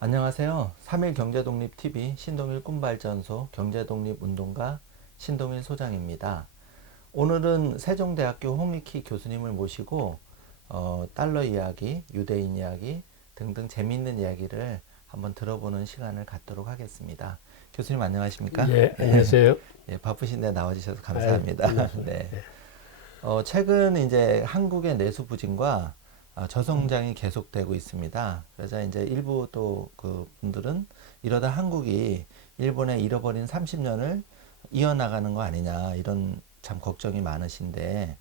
안녕하세요. 3일 경제독립TV 신동일 꿈발전소 경제독립운동가 신동일 소장입니다. 오늘은 세종대학교 홍익희 교수님을 모시고 달러 이야기, 유대인 이야기 등등 재미있는 이야기를 한번 들어보는 시간을 갖도록 하겠습니다. 교수님 안녕하십니까? 예, 안녕하세요. 예, 바쁘신데 나와주셔서 감사합니다. 네. 네. 최근 이제 한국의 내수 부진과 저성장이 계속되고 있습니다. 그래서 이제 일부 또 그 분들은 이러다 한국이 일본의 잃어버린 30년을 이어나가는 거 아니냐 이런 참 걱정이 많으신데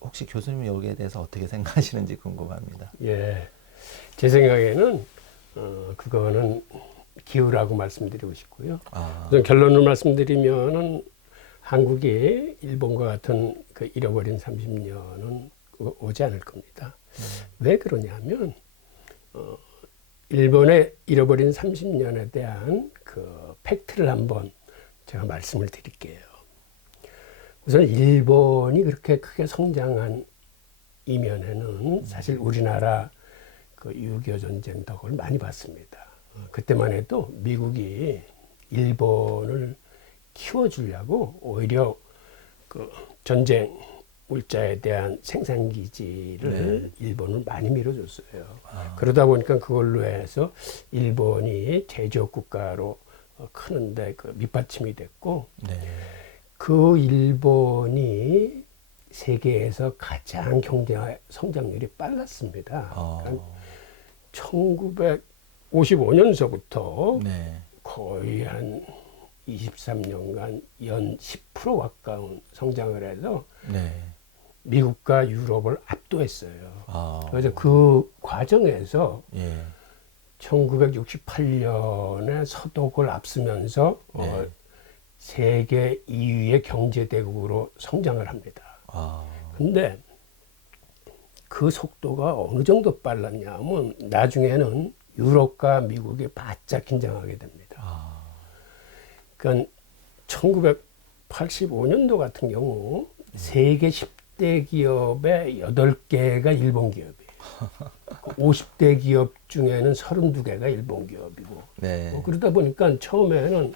혹시 교수님이 여기에 대해서 어떻게 생각하시는지 궁금합니다. 예, 제 생각에는 그거는 기우라고 말씀드리고 싶고요. 우선 결론을 말씀드리면은 한국이 일본과 같은 그 잃어버린 30년은 오지 않을 겁니다. 왜 그러냐면 일본의 잃어버린 30년에 대한 그 팩트를 한번 제가 말씀을 드릴게요. 우선 일본이 그렇게 크게 성장한 이면에는 사실 우리나라 그 6.25 전쟁 덕을 많이 봤습니다. 그때만 해도 미국이 일본을 키워주려고 오히려 그 전쟁 물자에 대한 생산기지를 일본을 많이 밀어줬어요. 그러다 보니까 그걸로 해서 일본이 제조업 국가로 크는데 그 밑받침이 됐고, 그 일본이 세계에서 가장 경제 성장률이 빨랐습니다. 그러니까 1955년서부터 거의 한 23년간 연 10% 가까운 성장을 해서 미국과 유럽을 압도했어요. 그래서 그 과정에서 1968년에 서독을 앞서면서 세계 2위의 경제대국으로 성장을 합니다. 근데 그 속도가 어느 정도 빨랐냐면 나중에는 유럽과 미국이 바짝 긴장하게 됩니다. 그러니까 1985년도 같은 경우 세계 10대 기업의 8개가 일본 기업이에요. 50대 기업 중에는 32개가 일본 기업이고 그러다 보니까 처음에는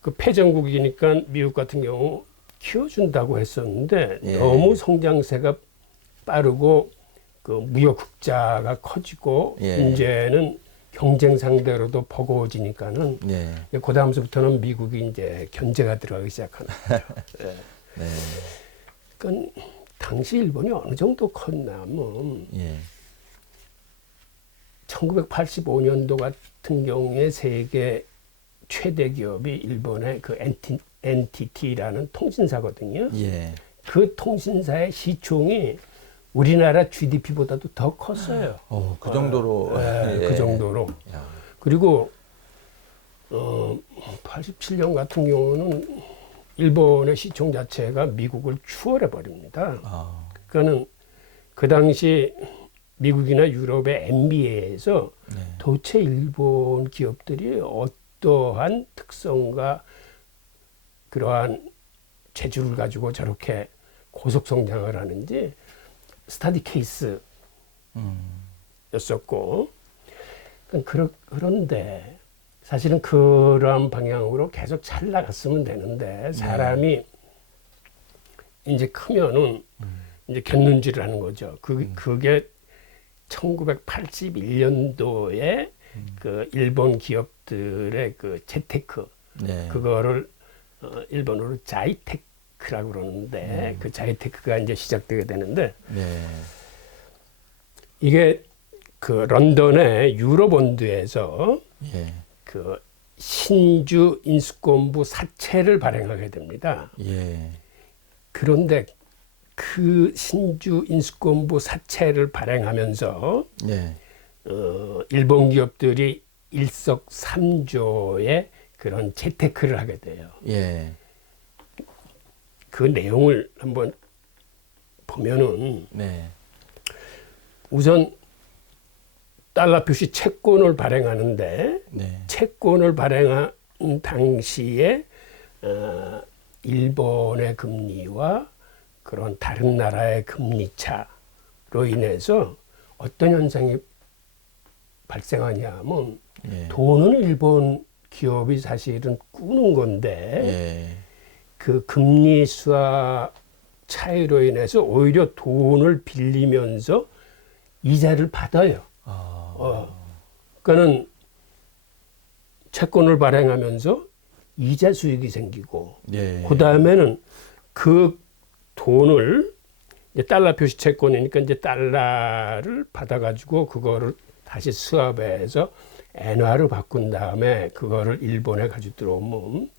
그 패전국이니까 미국 같은 경우 키워준다고 했었는데 너무 성장세가 빠르고 그 무역 흑자가 커지고 이제는 경쟁 상대로도 버거워지니까는 그 다음서부터는 미국이 이제 견제가 들어가기 시작하는 거죠. 그러니까 당시 일본이 어느 정도 컸냐면 1985년도 같은 경우에 세계 최대 기업이 일본의 그 NTT라는 통신사거든요. 그 통신사의 시총이 우리나라 GDP보다도 더 컸어요. 그 정도로. 그 정도로. 그리고 87년 같은 경우는 일본의 시총 자체가 미국을 추월해 버립니다. 그러니까는 그 당시 미국이나 유럽의 MBA에서 도대체 일본 기업들이 어떠한 특성과 그러한 재주를 가지고 저렇게 고속 성장을 하는지 스터디 케이스였었고, 그런데 사실은 그러한 방향으로 계속 잘 나갔으면 되는데 사람이 이제 크면은 이제 견눈질을 하는 거죠. 그게 1981년도에 그 일본 기업들의 그 재테크 그거를 일본어로 자이테크라고 그러는데 그 자이테크가 이제 시작되게 되는데 이게 그 런던의 유로본드에서 그 신주 인수권부 사채를 발행하게 됩니다. 그런데 그 신주 인수권부 사채를 발행하면서 일본 기업들이 일석삼조의 그런 재테크를 하게 돼요. 그 내용을 한번 보면은 우선 달러 표시 채권을 발행하는데 채권을 발행한 당시에 일본의 금리와 그런 다른 나라의 금리 차로 인해서 어떤 현상이 발생하냐 하면 예. 돈은 일본 기업이 사실은 꾸는 건데 예. 그 금리 수와 차이로 인해서 오히려 돈을 빌리면서 이자를 받아요. 그러니까는 채권을 발행하면서 이자 수익이 생기고 예. 그 다음에는 그 돈을 이제 달러 표시 채권이니까 이제 달러를 받아가지고 그거를 다시 수합해서 엔화로 바꾼 다음에 그거를 일본에 가지고 들어오면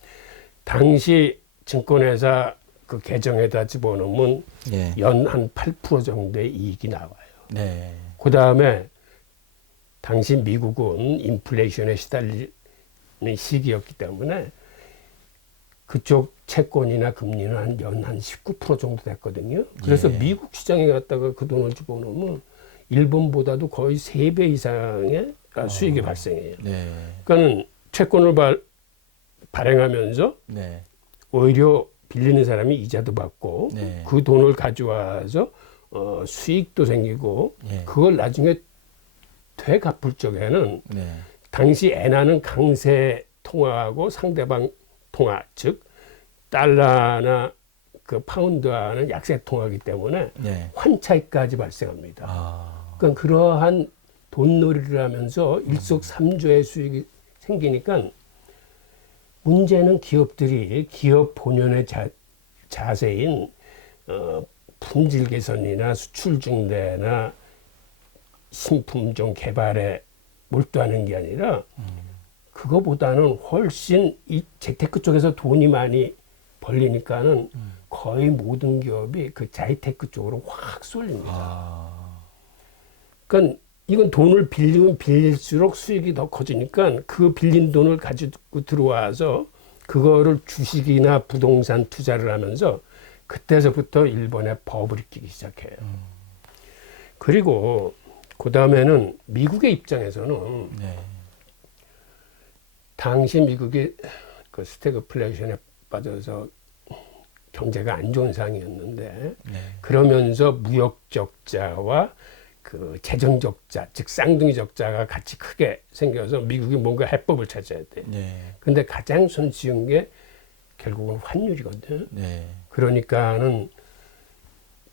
당시 증권회사 그 계정에다 집어넣으면 예. 연 한 8% 정도의 이익이 나와요. 네. 그 다음에 당시 미국은 인플레이션에 시달리는 시기였기 때문에 그쪽 채권이나 금리는 한 19% 정도 됐거든요. 그래서 예. 미국 시장에 갔다가 그 돈을 집어넣으면 일본보다도 거의 3배 이상의 수익이 발생해요. 네. 그러니까는 채권을 발행하면서 네. 오히려 빌리는 사람이 이자도 받고 네. 그 돈을 가져와서 수익도 생기고 예. 그걸 나중에 되갚을 적에는 네. 당시 엔화는 강세 통화하고 상대방 통화 즉 달러나 그 파운드와는 약세 통화이기 때문에 네. 환차익까지 발생합니다. 아. 그러니까 그러한 돈놀이를 하면서 일석삼조의 수익이 생기니까 문제는 기업들이 기업 본연의 자세인 품질 개선이나 수출 증대나 신품종 개발에 몰두하는 게 아니라 그거보다는 훨씬 이 재테크 쪽에서 돈이 많이 벌리니까는 거의 모든 기업이 그 자이테크 쪽으로 확 쏠립니다. 아. 그러니까 이건 돈을 빌리면 빌릴수록 수익이 더 커지니까 그 빌린 돈을 가지고 들어와서 그거를 주식이나 부동산 투자를 하면서 그때서부터 일본에 버블이 끼기 시작해요. 그리고 그 다음에는 미국의 입장에서는 네. 당시 미국이 그 스태그플레이션에 빠져서 경제가 안 좋은 상황이었는데 네. 그러면서 무역 적자와 그 재정 적자, 즉 쌍둥이 적자가 같이 크게 생겨서 미국이 뭔가 해법을 찾아야 돼. 네. 근데 가장 손쉬운 게 결국은 환율이거든. 네. 그러니까는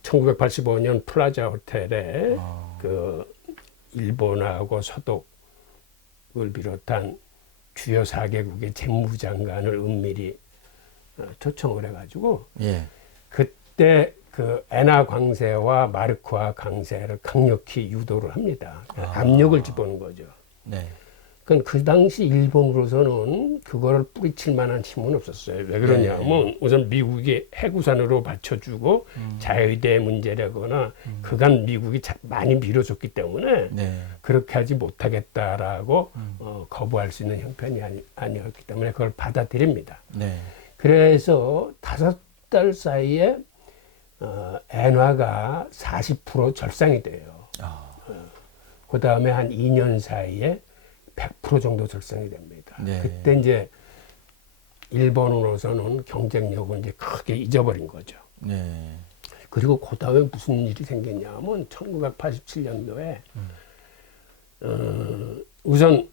1985년 플라자 호텔에 아. 그 일본하고 서독을 비롯한 주요 4개국의 재무장관을 은밀히 초청을 해가지고 예. 그때 그 엔화 강세와 마르크화 강세를 강력히 유도를 합니다. 압력을 집어넣은 거죠. 네. 그러니까 그 당시 일본으로서는 그거를 뿌리칠 만한 힘은 없었어요. 왜 그러냐면 우선 미국이 해구산으로 받쳐주고 자유대 문제라거나 그간 미국이 많이 밀어줬기 때문에 네. 그렇게 하지 못하겠다라고 거부할 수 있는 형편이 아니었기 때문에 그걸 받아들입니다. 네. 그래서 5달 사이에 엔화가 40% 절상이 돼요. 아. 그 다음에 한 2년 사이에 100% 정도 절상이 됩니다. 네. 그때 이제 일본으로서는 경쟁력을 이제 크게 잊어버린 거죠. 네. 그리고 그 다음에 무슨 일이 생겼냐면 1987년도에 우선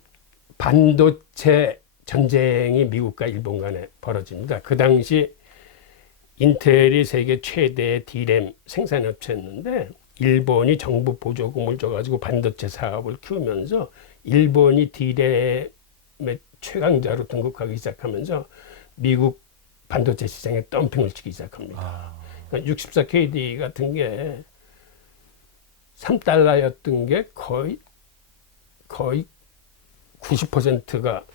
반도체 전쟁이 미국과 일본 간에 벌어집니다. 그 당시 인텔이 세계 최대의 D램 생산업체였는데 일본이 정부 보조금을 줘가지고 반도체 사업을 키우면서 일본이 D램의 최강자로 등극하기 시작하면서 미국 반도체 시장에 덤핑을 치기 시작합니다. 아. 그러니까 64KD 같은 게 3달러였던 게 거의 90%가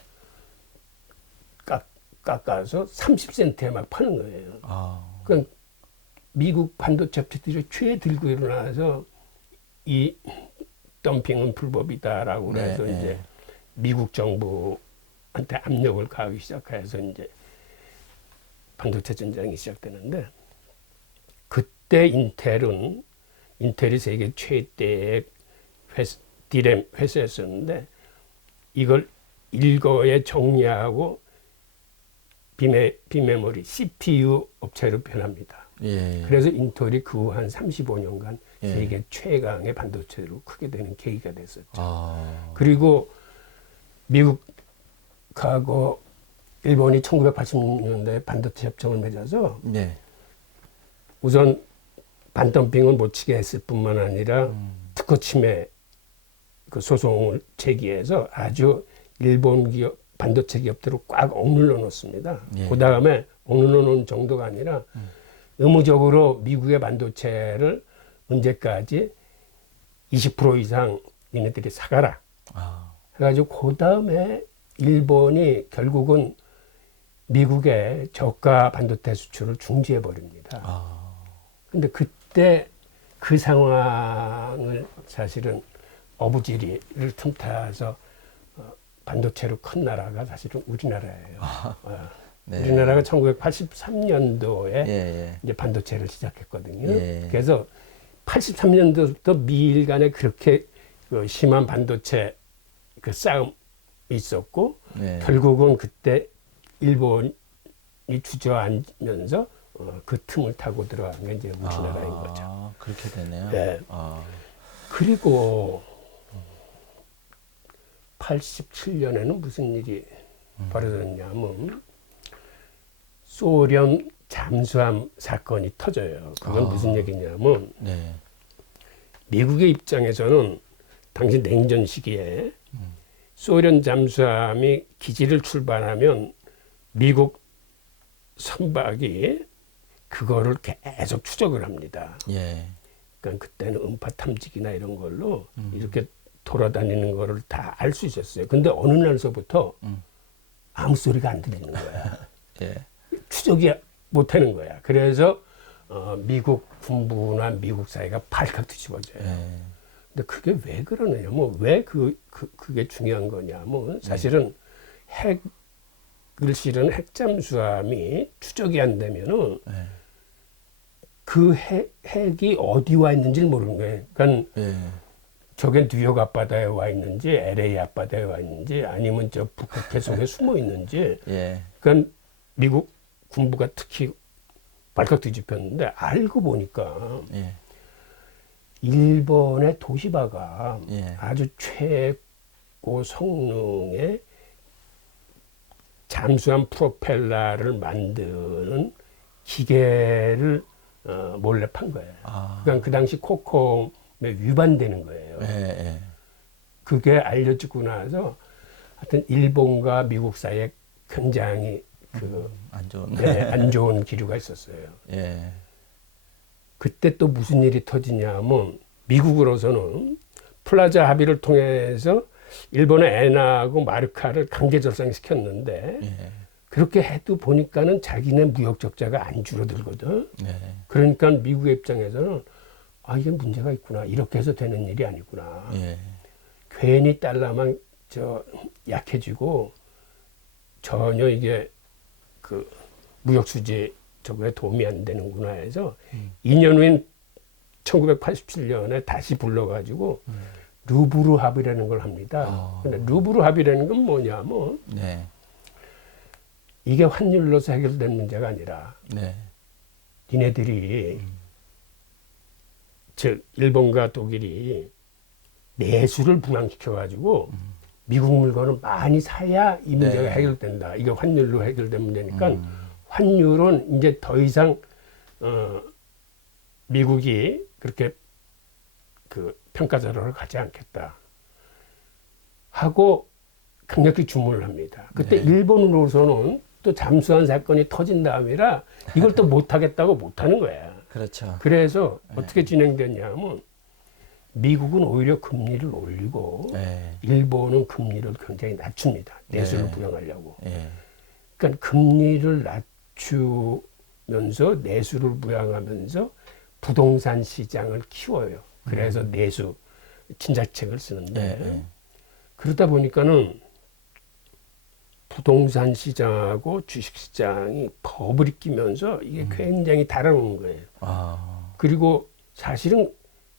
깎아서 30센트에 막 파는 거예요. 아. 그러니까 미국 반도체 업체들이 최 들고 일어나서 이 덤핑은 불법이다라고 네, 해서 네. 이제 미국 정부한테 압력을 가하기 시작해서 이제 반도체 전쟁이 시작되는데 그때 인텔이 세계 최대의 D램 회사였었는데 이걸 일거에 정리하고 비메모리 CPU 업체로 변합니다. 예. 그래서 인텔이 그 후 한 35년간 예. 세계 최강의 반도체로 크게 되는 계기가 됐었죠. 아. 그리고 미국하고 일본이 1980년대에 반도체 협정을 맺어서 네. 우선 반덤핑을 못 치게 했을 뿐만 아니라 특허 침해 그 소송을 제기해서 아주 일본 기업 반도체 기업들을 꽉 억눌러 놓습니다. 예. 그 다음에 억눌러 놓은 정도가 아니라 의무적으로 미국의 반도체를 언제까지 20% 이상 얘네들이 사가라. 아. 해가지고 그 다음에 일본이 결국은 미국의 저가 반도체 수출을 중지해 버립니다. 아. 근데 그때 그 상황을 사실은 어부지리를 틈타서 반도체로 큰 나라가 사실은 우리나라예요. 네. 우리나라가 1983년도에 예, 예. 이제 반도체를 시작했거든요. 예. 그래서 83년도부터 미일 간에 그렇게 그 심한 반도체 그 싸움이 있었고 네. 결국은 그때 일본이 주저앉으면서 그 틈을 타고 들어간 게 이제 우리나라인 거죠. 그렇게 되네요. 네. 아. 그리고 87년에는 무슨 일이 벌어졌냐면 소련 잠수함 사건이 터져요. 그건 무슨 얘기냐면 네. 미국의 입장에서는 당시 냉전 시기에 소련 잠수함이 기지를 출발하면 미국 선박이 그거를 계속 추적을 합니다. 예. 그러니까 그때는 음파 탐지기나 이런 걸로 이렇게 돌아다니는 거를 다 알 수 있었어요. 근데 어느 날서부터 아무 소리가 안 들리는 거야. 예. 추적이 못 하는 거야. 그래서 미국 군부나 미국 사회가 발칵 뒤집어져요. 예. 근데 그게 왜 그러느냐면 왜 그게 중요한 거냐면 사실은 핵을 실은 핵잠수함이 추적이 안 되면은 예. 그 핵이 어디 와 있는지를 모르는 거예요. 그러니까 예. 저게 뉴욕 앞바다에 와 있는지 LA 앞바다에 와 있는지 아니면 저 북극해 속에 숨어 있는지 예. 그러니까 미국 군부가 특히 발칵 뒤집혔는데 알고 보니까 예. 일본의 도시바가 예. 아주 최고 성능의 잠수함 프로펠러를 만드는 기계를 몰래 판 거예요. 아. 그러니까 그 당시 코콤에 위반되는 거예요. 예. 예. 그게 알려지고 나서 하여튼 일본과 미국 사이에 굉장히 안 좋은. 네, 안 좋은 기류가 있었어요. 예. 그때 또 무슨 일이 터지냐면 미국으로서는 플라자 합의를 통해서 일본의 엔하고 마르카를 강제 절상시켰는데 예. 그렇게 해도 보니까는 자기네 무역 적자가 안 줄어들거든. 예. 그러니까 미국의 입장에서는 아 이게 문제가 있구나. 이렇게 해서 되는 일이 아니구나. 예. 괜히 달러만 약해지고 전혀 이게 그 무역 수지 저거에 도움이 안 되는구나 해서 2년 후인 1987년에 다시 불러가지고 루브르 합의라는 걸 합니다. 근데 루브르 합의라는 건 뭐냐면 네. 이게 환율로서 해결된 문제가 아니라 네. 니네들이 즉 일본과 독일이 내수를 분양시켜가지고 미국 물건을 많이 사야 이 문제가 네. 해결된다. 이게 환율로 해결된 문제니까 환율은 이제 더 이상 미국이 그렇게 그 평가자료를 가지 않겠다 하고 강력히 주문을 합니다. 그때 네. 일본으로서는 또 잠수함 사건이 터진 다음이라 이걸 또 못하겠다고 못하는 거야. 그렇죠. 그래서 어떻게 진행됐냐면 미국은 오히려 금리를 올리고 예. 일본은 금리를 굉장히 낮춥니다. 내수를 네. 부양하려고. 예. 그러니까 금리를 낮추면서 내수를 부양하면서 부동산 시장을 키워요. 그래서 내수 친자책을 쓰는데 예. 그러다 보니까는 부동산 시장하고 주식 시장이 버블이 끼면서 이게 굉장히 달아오는 거예요. 아. 그리고 사실은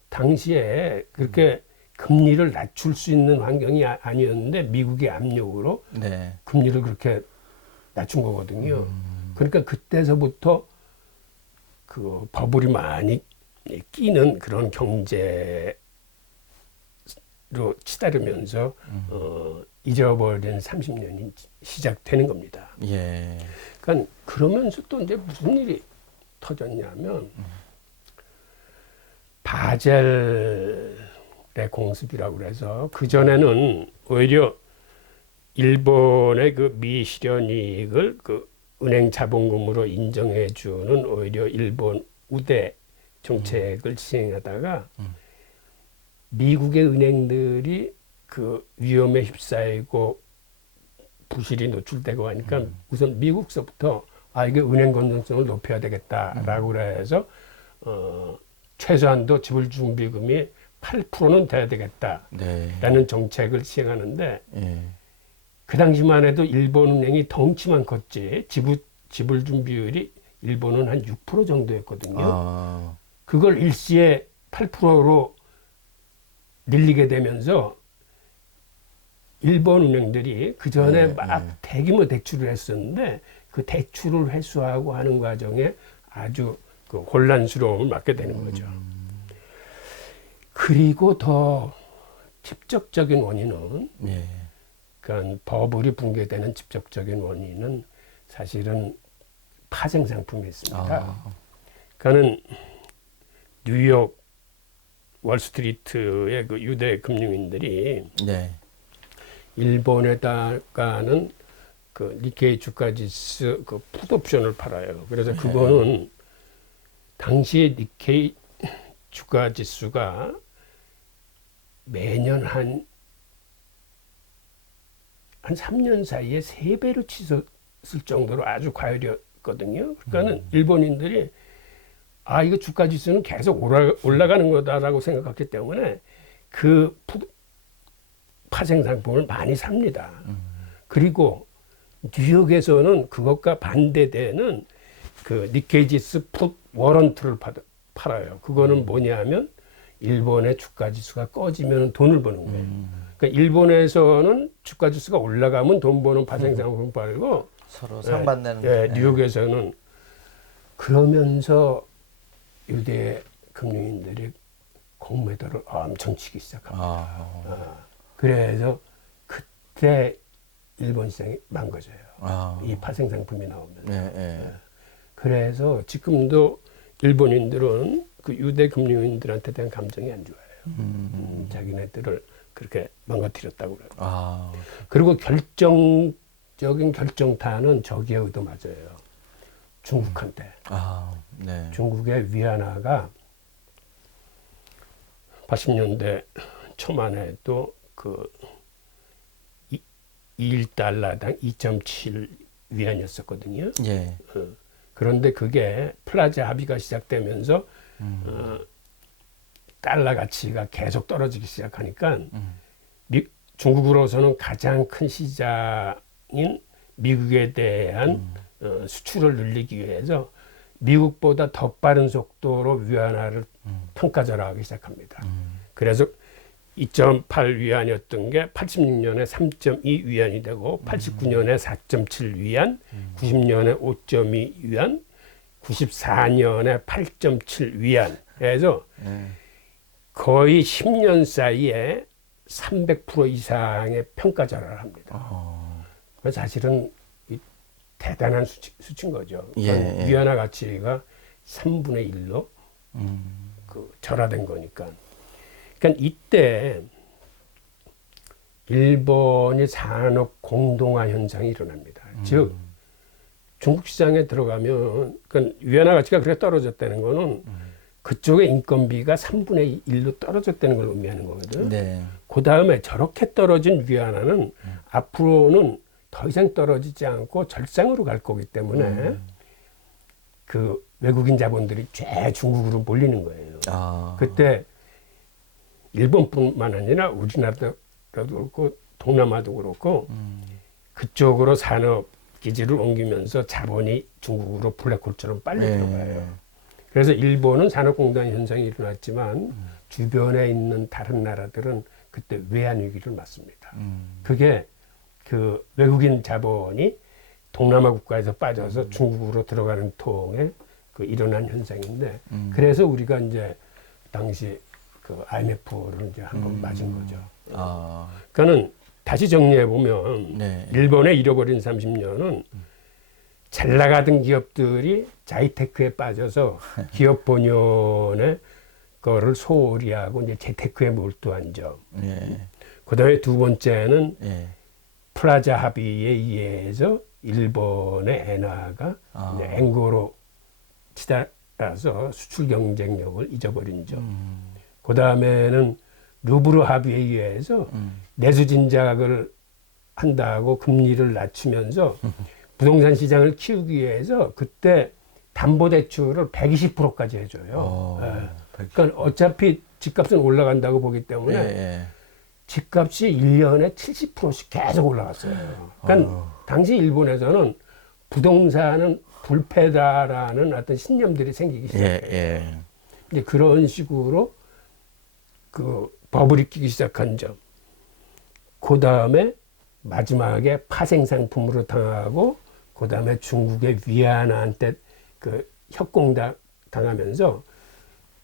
당시에 그렇게 금리를 낮출 수 있는 환경이 아니었는데 미국의 압력으로 네. 금리를 그렇게 낮춘 거거든요. 그러니까 그때서부터 그 버블이 많이 끼는 그런 경제로 치달으면서 잊어버린 30년이 시작되는 겁니다. 예. 그러니까 그러면서 또 이제 무슨 일이 터졌냐면 바젤의 공습이라고 그래서 그 전에는 오히려 일본의 그 미실현 이익을 그 은행 자본금으로 인정해주는 오히려 일본 우대 정책을 시행하다가 미국의 은행들이 그 위험에 휩싸이고 부실이 노출되고 하니까 우선 미국서부터 이게 은행 건전성을 높여야 되겠다라고 그래서 최소한도 지불준비금이 8%는 돼야 되겠다라는 네. 정책을 시행하는데 예. 그 당시만 해도 일본은행이 덩치만 컸지 지불준비율이 일본은 한 6% 정도였거든요. 아. 그걸 일시에 8%로 늘리게 되면서 일본 은행들이 그 전에 네, 막 네. 대규모 대출을 했었는데 그 대출을 회수하고 하는 과정에 아주 그 혼란스러움을 맞게 되는 거죠. 그리고 더 직접적인 원인은 예. 그러니까 버블이 붕괴되는 직접적인 원인은 사실은 파생 상품이 있습니다. 아. 그러니까는 뉴욕 월스트리트의 그 유대 금융인들이 네. 일본에다가는 그 니케이 주가지수 그 풋옵션을 팔아요. 그래서 그거는 당시에 니케이 주가지수가 매년 한 3년 사이에 3배로 치솟을 정도로 아주 과열이었거든요. 그러니까는 일본인들이 이거 주가지수는 계속 올라가는 거다라고 생각했기 때문에 그 파생 상품을 많이 삽니다. 그리고 뉴욕에서는 그것과 반대되는 그 니케이 지수 풋 워런트를 팔아요. 그거는 뭐냐면 일본의 주가지수가 꺼지면 돈을 버는 거예요. 그러니까 일본에서는 주가지수가 올라가면 돈 버는 파생 상품 팔고 서로 상반되는. 예, 뉴욕에서는 그러면서 유대 금융인들이 공매도를 엄청 치기 시작합니다. 그래서 그때 일본 시장이 망가져요. 이 파생 상품이 나오면. 예. 그래서 지금도 일본인들은 그 유대 금융인들한테 대한 감정이 안 좋아요. 자기네들을 그렇게 망가뜨렸다고 그래요. 그리고 결정적인 결정타는 저기하고도 맞아요. 중국한테. 네. 중국의 위안화가 80년대 초반에 또 그 1달러당 2.7 위안이었었거든요. 예. 그런데 그게 플라자 합의가 시작되면서 달러 가치가 계속 떨어지기 시작하니까 중국으로서는 가장 큰 시장인 미국에 대한 수출을 늘리기 위해서 미국보다 더 빠른 속도로 위안화를 평가절하하기 시작합니다. 그래서 2.8 위안이었던 게 86년에 3.2 위안이 되고 89년에 4.7 위안, 90년에 5.2 위안, 94년에 8.7 위안. 그래서 거의 10년 사이에 300% 이상의 평가절하를 합니다. 사실은 대단한 수치인 거죠. 예. 위안화 가치가 3분의 1로 그 절하된 거니까. 그러니까 이때 일본이 산업 공동화 현상이 일어납니다. 즉 중국 시장에 들어가면 그러니까 위안화 가치가 그렇게 떨어졌다는 거는 그쪽의 인건비가 3분의 1로 떨어졌다는 걸 의미하는 거거든요. 네. 그 다음에 저렇게 떨어진 위안화는 앞으로는 더 이상 떨어지지 않고 절상으로 갈 거기 때문에 그 외국인 자본들이 쫙 중국으로 몰리는 거예요. 그때 일본뿐만 아니라 우리나라도 그렇고 동남아도 그렇고 그쪽으로 산업 기지를 옮기면서 자본이 중국으로 블랙홀처럼 빨리 들어가요. 그래서 일본은 산업공단 현상이 일어났지만 주변에 있는 다른 나라들은 그때 외환 위기를 맞습니다. 그게 그 외국인 자본이 동남아 국가에서 빠져서 중국으로 들어가는 통에 그 그 일어난 현상인데 그래서 우리가 이제 당시 그 IMF를 이제 한번 맞은 거죠. 아, 그러니까는 다시 정리해 보면 네. 일본의 잃어버린 30년은 잘 나가던 기업들이 자이테크에 빠져서 기업 본연의 거를 소홀히 하고 이제 재테크에 몰두한 점. 예. 그다음에 두 번째는 예. 플라자 합의에 의해서 일본의 엔화가 아. 이제 엔고로 치달아서 수출 경쟁력을 잊어버린 점. 그 다음에는 루브르 합의에 의해서 내수 진작을 한다고 금리를 낮추면서 부동산 시장을 키우기 위해서 그때 담보대출을 120%까지 해줘요. 예. 그러니까 어차피 집값은 올라간다고 보기 때문에 예. 집값이 1년에 70%씩 계속 올라갔어요. 그러니까 당시 일본에서는 부동산은 불패다라는 어떤 신념들이 생기기 시작해요. 예. 이제 그런 식으로 그 버블이 끼기 시작한 점. 그 다음에 마지막에 파생상품으로 당하고 그 다음에 중국의 위안화한테 그 협공 당하면서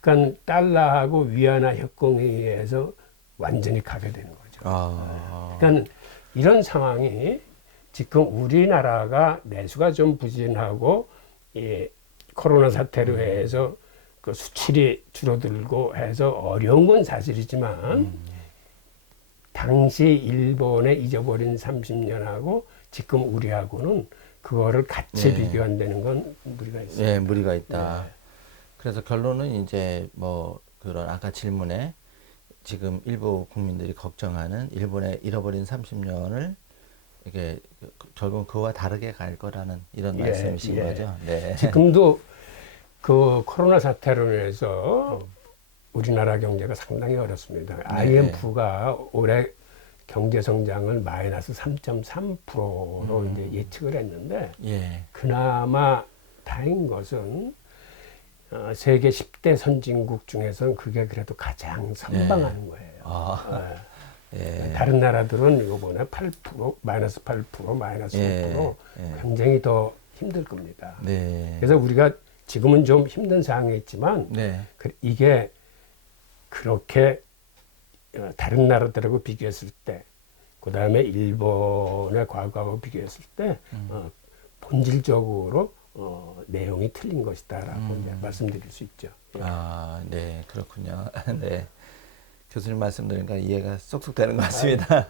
그러니까 달러하고 위안화 협공에 의해서 완전히 가게 되는 거죠. 아. 그러니까 이런 상황이 지금 우리나라가 내수가 좀 부진하고 이 코로나 사태로 해서 그 수출이 줄어들고 해서 어려운 건 사실이지만 당시 일본의 잊어버린 30년하고 지금 우리하고는 그거를 같이 네. 비교한다는 건 무리가 있어요. 예, 무리가 있다. 네. 그래서 결론은 이제 뭐 그런 아까 질문에 지금 일부 국민들이 걱정하는 일본의 잃어버린 30년을 이게 결국 그와 다르게 갈 거라는 이런 예, 말씀이신 예. 거죠. 네. 지금도 그 코로나 사태로 인해서 우리나라 경제가 상당히 어렵습니다. IMF가 올해 경제 성장을 마이너스 3.3%로 이제 예측을 했는데 예. 그나마 다행인 것은 세계 10대 선진국 중에서는 그게 그래도 가장 선방하는 거예요. 아. 예. 다른 나라들은 이번에 8%, 마이너스 8%, 마이너스 5% 예. 굉장히 더 힘들 겁니다. 네. 그래서 우리가 지금은 좀 힘든 상황에 있지만 네. 이게 그렇게 다른 나라들하고 비교했을 때, 그 다음에 일본의 과거하고 비교했을 때 본질적으로 내용이 틀린 것이다라고 이제 말씀드릴 수 있죠. 아, 네, 그렇군요. 네. 교수님 말씀 들으니까 이해가 쏙쏙 되는 것 같습니다.